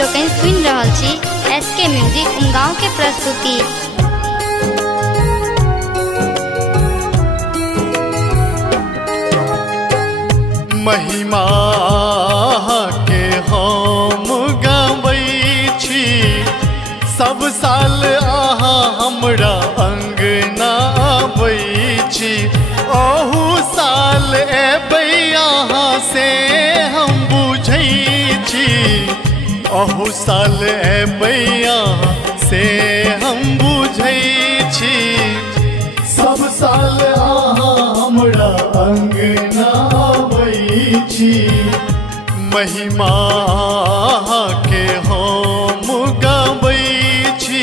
लोकनि सुनि रहल छी SK म्यूजिक उमगांव के प्रस्तुति। महिमा के हम गाबै छी, सब साल अहाँ हमरा अंगना आबै छी। ओहू साल एबै अहाँ से हम बुझै छी, ओहू साल एबै अहाँ से हम बुझै छी। सब साल अहाँ हमरा अंगना महिमा के हम गाबै छी,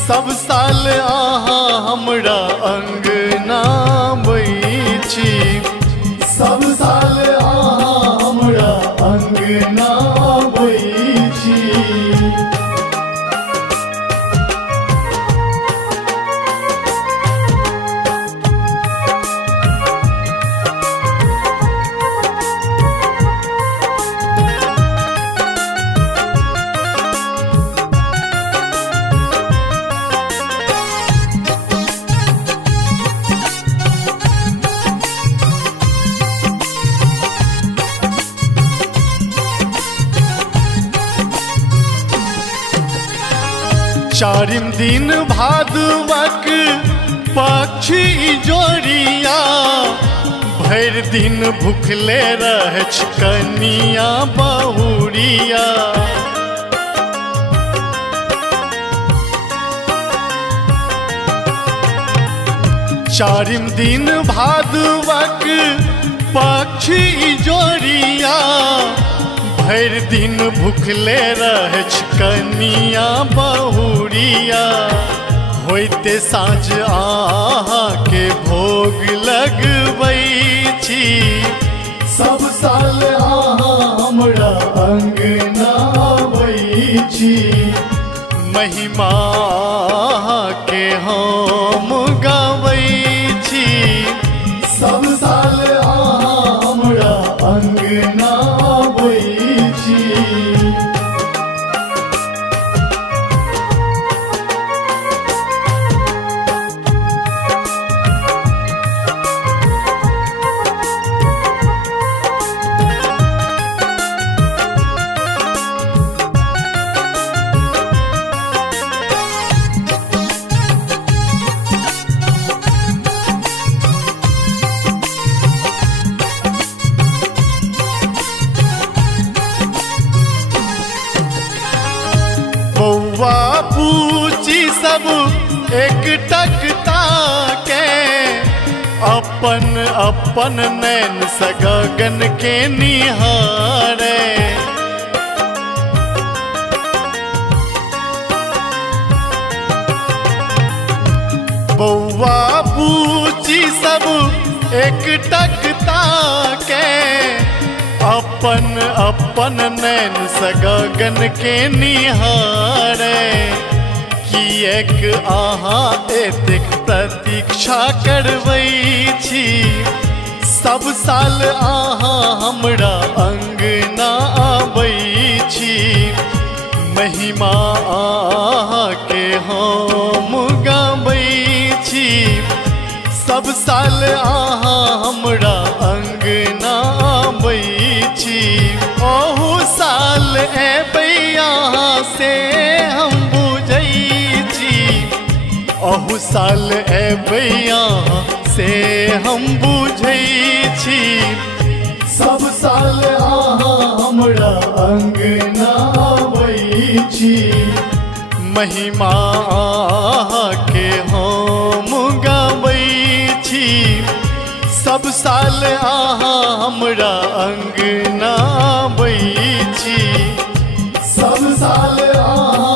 सब साल अहाँ हमरा अंगना आबै छी। सब साल अहाँ हमरा अंगना आबै छी। चारिम दिन भादवक पक्षी जोड़िया, भरि दिन भूखले रहै कनिया बहुरिया। चारिम दिन भादवक पक्षी जोड़िया, भरि दिन भूखले रहै कनिया बहुरिया। होइते साँझ अहाँके भोग लगबै छी, सब साल अहाँ हमरा अंगना आबै छी। महिमा के हम गाबै छी, सब साल अहाँ हमरा अंगना आबै छी। बौआ पूछी सब एक टकता के, अपन अपन नैन से गगन के निहारे। बौआ पूछी सब एक टकता के, अपन अपन नैन से गगन के निहारे। किएक अहाँ एतेक प्रतीक्षा करबै छी, सब साल अहाँ हमरा अंगना आबै छी। महिमा के हम गाबै छी, सब साल अहाँ हमरा अंगना आबै छी। ओहू साल एबै अहाँ से हम बुझै छी, ओहू साल एबै अहाँ से हम बुझै छी। सब साल अहाँ हमरा अंगना आबै छी। महिमा के हम गाबै छी, सब साल अहाँ हमरा अंगना आबै छी। सब साल अहाँ